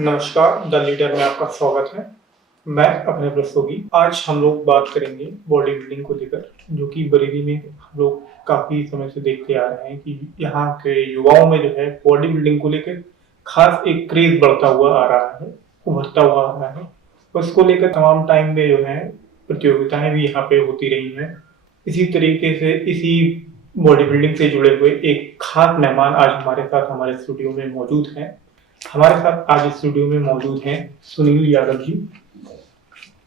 नमस्कार, the leader में आपका स्वागत है। मैं अभिनव रस्तोगी। आज हम लोग बात करेंगे बॉडी बिल्डिंग को लेकर, जो कि बरेली में हम लोग काफ़ी समय से देखते आ रहे हैं कि यहाँ के युवाओं में जो है बॉडी बिल्डिंग को लेकर खास एक क्रेज़ बढ़ता हुआ आ रहा है, उभरता हुआ आ रहा है। उसको लेकर तमाम टाइम में जो है प्रतियोगिताएँ भी यहाँ पे होती रही हैं। इसी तरीके से इसी बॉडी बिल्डिंग से जुड़े हुए एक खास मेहमान आज हमारे साथ हमारे स्टूडियो में मौजूद हैं। हमारे साथ आज स्टूडियो में मौजूद हैं सुनील यादव जी।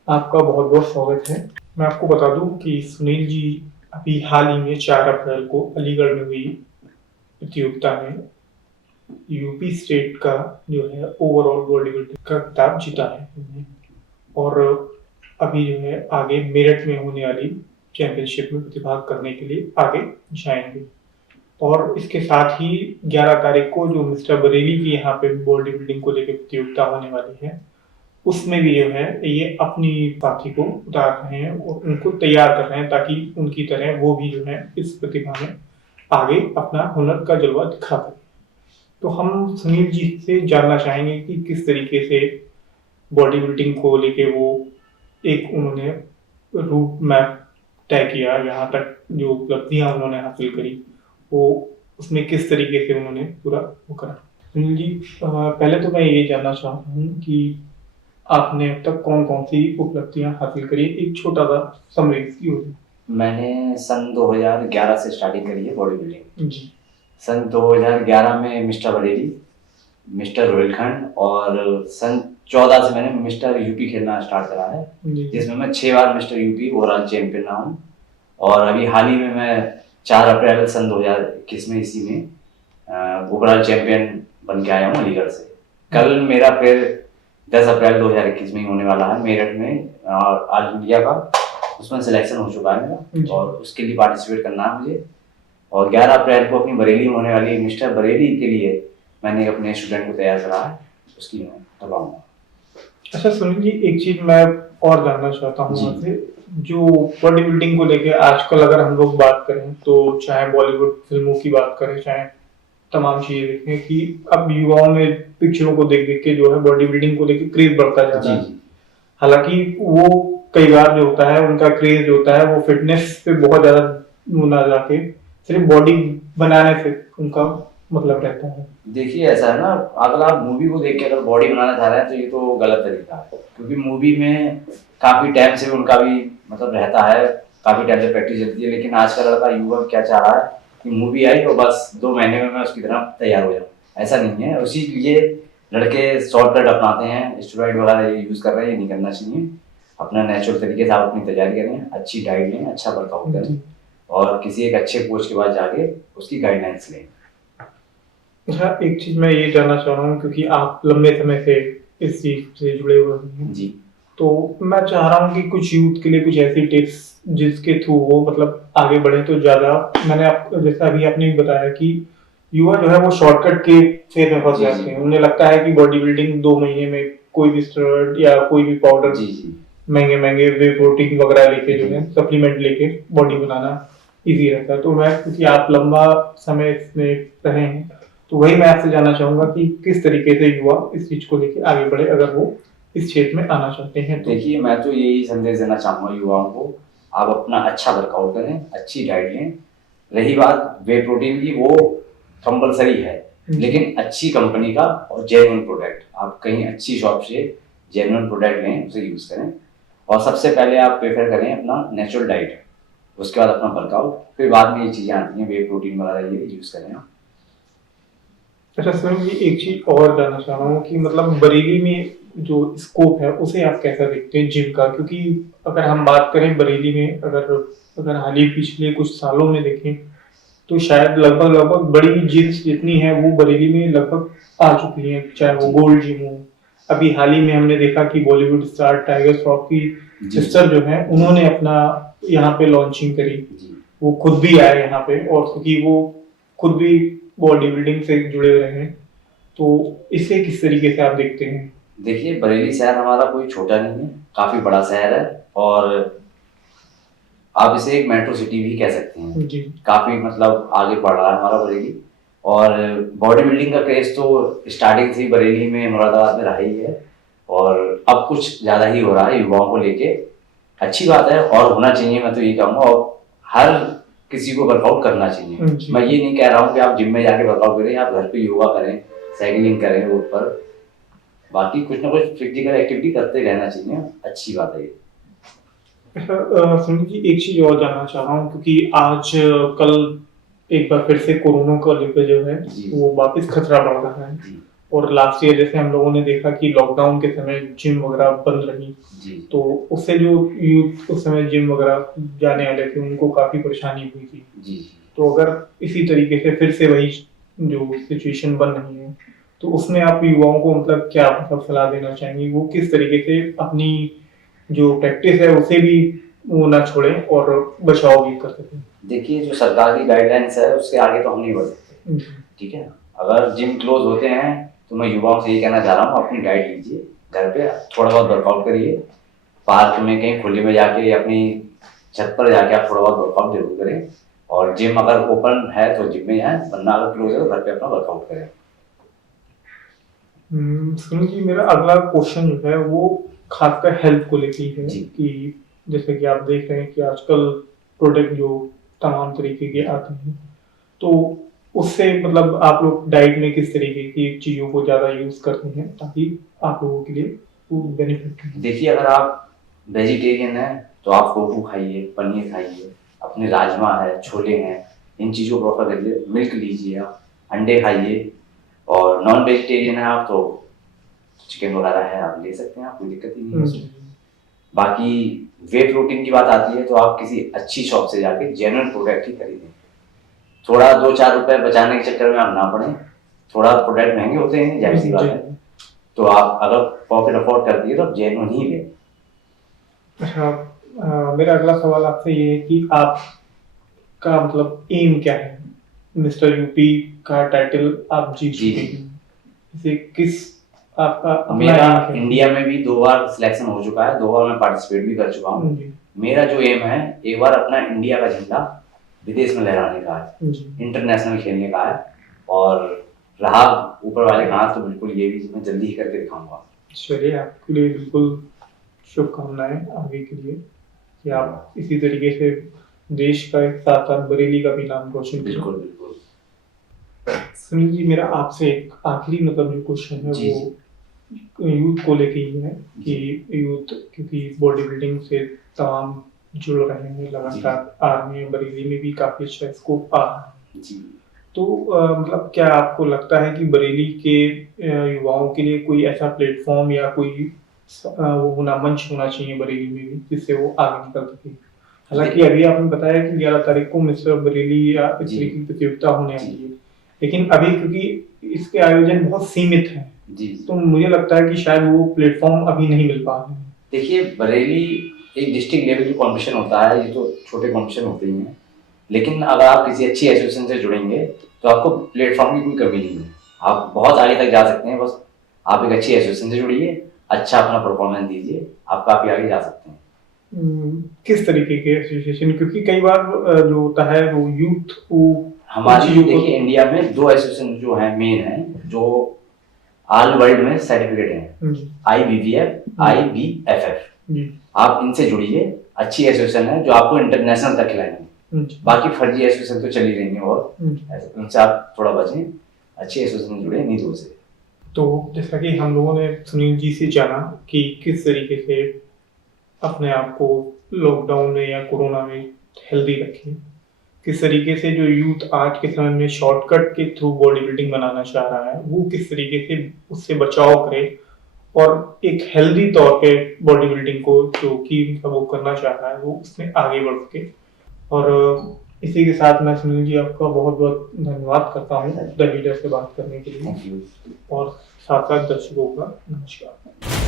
आपका बहुत बहुत स्वागत है। मैं आपको बता दूं कि सुनील जी अभी हाल ही में 4 अप्रैल को अलीगढ़ में हुई प्रतियोगिता में यूपी स्टेट का जो है ओवरऑल बॉडी बिल्डिंग का खिताब जीता है और अभी जो है आगे मेरठ में होने वाली चैंपियनशिप में प्रतिभाग करने के लिए आगे जाएंगे। और इसके साथ ही 11 तारीख को जो मिस्टर बरेली की यहाँ पे बॉडी बिल्डिंग को लेकर प्रतियोगिता होने वाली है, उसमें भी जो है ये अपनी साथी को उतार रहे हैं और उनको तैयार कर रहे हैं ताकि उनकी तरह वो भी जो है इस प्रतिभा में आगे अपना हुनर का जलवा दिखा सके। तो हम सुनील जी से जानना चाहेंगे कि किस तरीके से बॉडी बिल्डिंग को लेके वो एक उन्होंने रूट मैप तय किया, यहाँ तक जो उपलब्धियां उन्होंने हासिल करी वो उसमें किस तरीके से उन्होंने पूरा वो करा। सुनील जी, पहले तो मैं ये जानना चाहता हूँ कि आपने अब तक कौन कौन सी उपलब्धियां हासिल करी, एक छोटा सा समरी इसकी हो जाए। मैंने सन 2011 से स्टार्टिंग करी है बॉडी बिल्डिंग जी। सन 2011 में मिस्टर बरेली, मिस्टर रोहिलखंड और सन 14 से मैंने मिस्टर यूपी खेलना स्टार्ट करा है, जिसमें मैं 6 बार मिस्टर यूपी ओवरऑल चैंपियन रहा हूँ। और अभी हाल ही में मैं 4 अप्रैल सन 2021 में इसी में ओवरऑल चैंपियन बन के आया हूँ अलीगढ़ से। कल मेरा फिर 10 अप्रैल 2021 में ही होने वाला है मेरठ में और ऑल इंडिया का, उसमें सिलेक्शन हो चुका है मेरा और उसके लिए पार्टिसिपेट करना है मुझे। और 11 अप्रैल को अपनी बरेली में होने वाली मिस्टर बरेली के लिए मैंने अपने स्टूडेंट को तैयार करा है, उसकी मैं करवाऊंगा। अच्छा सुनील जी, एक चीज मैं और जानना चाहता हूँ आपसे, जो बॉडी बिल्डिंग को लेके आजकल अगर हम लोग बात करें तो चाहे बॉलीवुड फिल्मों की बात करें, चाहे तमाम चीजें देखें कि अब युवाओं में पिक्चरों को देख देख के जो है बॉडी बिल्डिंग को लेके क्रेज बढ़ता जा रहा है। हालांकि वो कई बार जो होता है उनका क्रेज जो होता है वो फिटनेस पे बहुत ज्यादा ना जाके सिर्फ बॉडी बनाने से उनका मतलब रहता है। देखिए ऐसा है ना, अगर आप मूवी को देख के अगर बॉडी बनाना चाह रहे हैं तो ये तो गलत तरीका है, क्योंकि मूवी में काफी टाइम से उनका भी मतलब रहता है, काफी टाइम से प्रैक्टिस चलती है। लेकिन आज का लड़का युवा क्या चाह रहा है कि मूवी आई और बस 2 महीने में मैं उसकी तरह तैयार हो जाऊँ, ऐसा नहीं है। उसी लिए लड़के शॉर्टकट अपनाते हैं, स्टेरॉइड वगैरह ये यूज कर रहे हैं, ये नहीं करना चाहिए। अपना नेचुरल तरीके से आप अपनी तैयारी करें, अच्छी डाइट लें, अच्छा वर्कआउट करें और किसी एक अच्छे कोच के पास जाके उसकी गाइडलाइंस लें। अच्छा, एक चीज मैं ये जानना चाह रहा हूँ क्योंकि आप लंबे समय से इस चीज से जुड़े हुए हैं जी, तो मैं चाह रहा हूँ कि कुछ यूथ के लिए कुछ ऐसी टिप्स जिसके थ्रू वो मतलब आगे बढ़े तो ज्यादा। मैंने आपको जैसा अभी आपने भी बताया कि युवा जो है वो शॉर्टकट के फेज में फंस जाते हैं, उन्हें लगता है कि बॉडी बिल्डिंग 2 महीने में कोई भी स्टेरॉइड या कोई भी पाउडर महंगे महंगे वे प्रोटीन वगैरह लेके जो है सप्लीमेंट लेके बॉडी बनाना इजी रहता है। तो मैं क्योंकि आप लंबा समय इसमें रहे हैं तो वही मैं आपसे जानना चाहूंगा कि किस तरीके से युवा इस चीज को लेके आगे बढ़े अगर वो इस क्षेत्र में आना चाहते हैं। तो देखिए मैं तो यही संदेश देना चाहूंगा युवाओं को, आप अपना अच्छा वर्कआउट करें, अच्छी डाइट लें। रही बात वे प्रोटीन की, वो कंपलसरी है, लेकिन अच्छी कंपनी का और जेन्युइन प्रोडक्ट, आप कहीं अच्छी शॉप से जेन्युइन प्रोडक्ट लें, उसे यूज करें। और सबसे पहले आप प्रेफर करें अपना नेचुरल डाइट, उसके बाद अपना वर्कआउट, फिर बाद में ये चीजें आती हैं वे प्रोटीन वगैरह, ये यूज करें आप। अच्छा सर, ये एक चीज और जानना चाह रहा हूँ कि मतलब बरेली में जो स्कोप है उसे आप कैसा देखते हैं जिम का, क्योंकि अगर हम बात करें बरेली में अगर अगर हाल ही पिछले कुछ सालों में देखें तो शायद लगभग लगभग बड़ी जिम्स जितनी है वो बरेली में लगभग आ चुकी हैं, चाहे वो गोल्ड जिम हो। अभी हाल ही में हमने देखा कि बॉलीवुड स्टार टाइगर श्रॉफ की सिस्टर जो है उन्होंने अपना यहाँ पे लॉन्चिंग करी, वो खुद भी आए यहाँ पे और क्योंकि वो खुद भी बॉडी बिल्डिंग से जुड़े हुए हैं तो इसे किस तरीके से आप देखते हैं। देखिए बरेली शहर हमारा कोई छोटा नहीं है, काफी बड़ा शहर है और आप इसे एक मेट्रो सिटी भी कह सकते हैं। काफी मतलब आगे बढ़ रहा है हमारा बरेली। और बॉडी बिल्डिंग का क्रेज तो स्टार्टिंग से ही बरेली में, मुरादाबाद में रहा ही है, और अब कुछ ज़्यादा ही हो रहा है युवाओं को लेके। अच्छी बात है और होना चाहिए, मैं तो ये कहूँगा। और हर किसी को वर्कआउट करना चाहिए। मैं ये नहीं कह रहा हूँ कि आप जिम में जाके वर्कआउट करें, आप घर पे योगा करें, साइकिलिंग करें रोड पर, बाकी कुछ ना कुछ फिजिकल एक्टिविटी करते रहना चाहिए, अच्छी बात है ये। सुनील जी, एक चीज और जानना चाह रहा हूँ, क्योंकि आज कल एक बार फिर से कोरोना को लेकर जो है वो वापस खतरा बढ़ रहा है। और लास्ट ईयर जैसे हम लोगों ने देखा कि लॉकडाउन के समय जिम वगैरह बंद रही, तो उससे जो यूथ उस समय जिम वगैरह जाने वाले थे उनको काफी परेशानी हुई थी। तो अगर इसी तरीके से फिर से वही जो सिचुएशन बन रही है, तो उसमें आप युवाओं को मतलब क्या मतलब सलाह देना चाहेंगे, वो किस तरीके से अपनी जो प्रैक्टिस है उसे भी वो ना छोड़ें और बचाव भी कर सकें? देखिए, जो सरकार की गाइडलाइंस है उसके आगे तो हम नहीं बढ़ सकते, ठीक है। अगर जिम क्लोज होते हैं तो मैं युवाओं से ये कहना चाह रहा हूँ, अपनी डाइट लीजिए, घर पे थोड़ा बहुत वर्कआउट करिए, पार्क में कहीं खुले में जाके, अपनी छत पर जाके आप थोड़ा बहुत वर्कआउट जरूर करें। और जिम अगर ओपन है तो जिम में जाएं, वरना अगर क्लोज है तो घर पे अपना वर्कआउट करें। सुनील जी, मेरा अगला क्वेश्चन जो है वो खासकर हेल्थ को लेके है कि जैसे कि आप देख रहे हैं कि आजकल प्रोडक्ट जो तमाम तरीके के आते हैं, तो उससे मतलब आप लोग डाइट में किस तरीके की चीजों को ज्यादा यूज करते हैं ताकि आप लोगों के लिए वो बेनिफिट? देखिए, अगर आप वेजिटेरियन हैं तो आप टोफू खाइए, पनीर खाइए, अपने राजमा है, छोले हैं, इन चीज़ों को प्रेफर करिए। मिल्क लीजिए, आप अंडे खाइए। और नॉन वेजिटेरियन है आप तो चिकन वगैरह है, आप ले सकते हैं, आप कोई दिक्कत ही नहीं है उसमें। बाकी वे प्रोटीन की बात आती है तो आप किसी अच्छी शॉप से जाके जेन्युइन प्रोडक्ट ही खरीदें। थोड़ा 2-4 रुपए बचाने के चक्कर में आप ना पड़े, थोड़ा प्रोडक्ट महंगे होते हैं, जाहिर सी बात है, तो आप अगर प्रॉफिट अफोर्ड करती है तो आप जेन्युइन ही लें। अच्छा, मेरा अगला सवाल आपसे ये है कि आपका मतलब एम क्या है? मिस्टर यूपी का टाइटल आप जीत चुके हैं, इसे किस आपका मेरा इंडिया में भी 2 बार सिलेक्शन हो चुका है, 2 बार मैं पार्टिसिपेट भी कर चुका हूँ। मेरा जो एम है, एक बार अपना इंडिया का झंडा विदेश में लहराने का है, इंटरनेशनल खेलने का है, और रहा ऊपर वाले का हाथ तो बिल्कुल ये भी मैं जल्दी ही करके दिखाऊंगा। चलिए, आपके लिए बिल्कुल शुभकामनाएं आगे के लिए कि आप इसी तरीके से देश का एक साथ साथ बरेली का भी नाम रोशन करें। बिल्कुल बिल्कुल। सुनील जी, मेरा आपसे एक आखिरी मतलब जो क्वेश्चन है वो यूथ को लेके ही है कि यूथ क्योंकि बॉडी बिल्डिंग से तमाम जुड़ रहे हैं लगातार, आर्मी बरेली में भी काफी अच्छा स्कोप आ रहा है। तो मतलब क्या आपको लगता है कि बरेली के युवाओं के लिए कोई ऐसा प्लेटफॉर्म या कोई वो होना मंच होना चाहिए बरेली में भी, जिससे वो आगे निकल सके? हालांकि अभी आपने बताया कि 11 तारीख को मिस्टर बरेली या इस तरीके की प्रतियोगिता होने वाली है, लेकिन अभी क्योंकि इसके आयोजन बहुत सीमित हैं, तो मुझे लगता है कि शायद वो प्लेटफॉर्म अभी नहीं मिल पा रहे हैं। देखिए, बरेली एक डिस्ट्रिक्ट लेवल की कॉम्पिटिशन होता है, ये तो छोटे कॉम्पिटिशन होते ही हैं, लेकिन अगर आप किसी अच्छी एसोसिएशन से जुड़ेंगे तो आपको प्लेटफॉर्म की कोई कमी नहीं है, आप बहुत आगे तक जा सकते हैं। बस आप एक अच्छी एसोसिएशन से जुड़िए, अच्छा अपना परफॉर्मेंस दीजिए, आप काफी आगे जा सकते हैं। किस तरीके के एसोसिएशन? क्योंकि कई बार जो होता है वो यूथ वो हमारी देखिए इंडिया में 2 एसोसिएशन जो है मेन है, जो ऑल वर्ल्ड में सर्टिफिकेट है, IBBF, IBFF। आप इनसे जुड़िए, अच्छी एसोसिएशन है जो आपको इंटरनेशनल तक खिलाएंगे। बाकी फर्जी एसोसिएशन तो चली रहेंगे और उनसे आप थोड़ा बचें, अच्छी एसोसिएशन से जुड़े, नीतों से। तो जैसा कि हम लोगों ने सुनील जी से जाना कि किस तरीके से अपने आप को लॉकडाउन में या कोरोना में हेल्दी रखें, किस तरीके से जो यूथ आज के समय में शॉर्टकट के थ्रू बॉडी बिल्डिंग बनाना चाह रहा है वो किस तरीके से उससे बचाव करे, और एक हेल्दी तौर पे बॉडी बिल्डिंग को जो कि वो करना चाह रहा है वो उसमें आगे बढ़ सके। और इसी के साथ मैं सुनील जी आपका बहुत बहुत धन्यवाद करता हूँ द लीडर से बात करने के लिए, और साथ साथ दर्शकों का नमस्कार।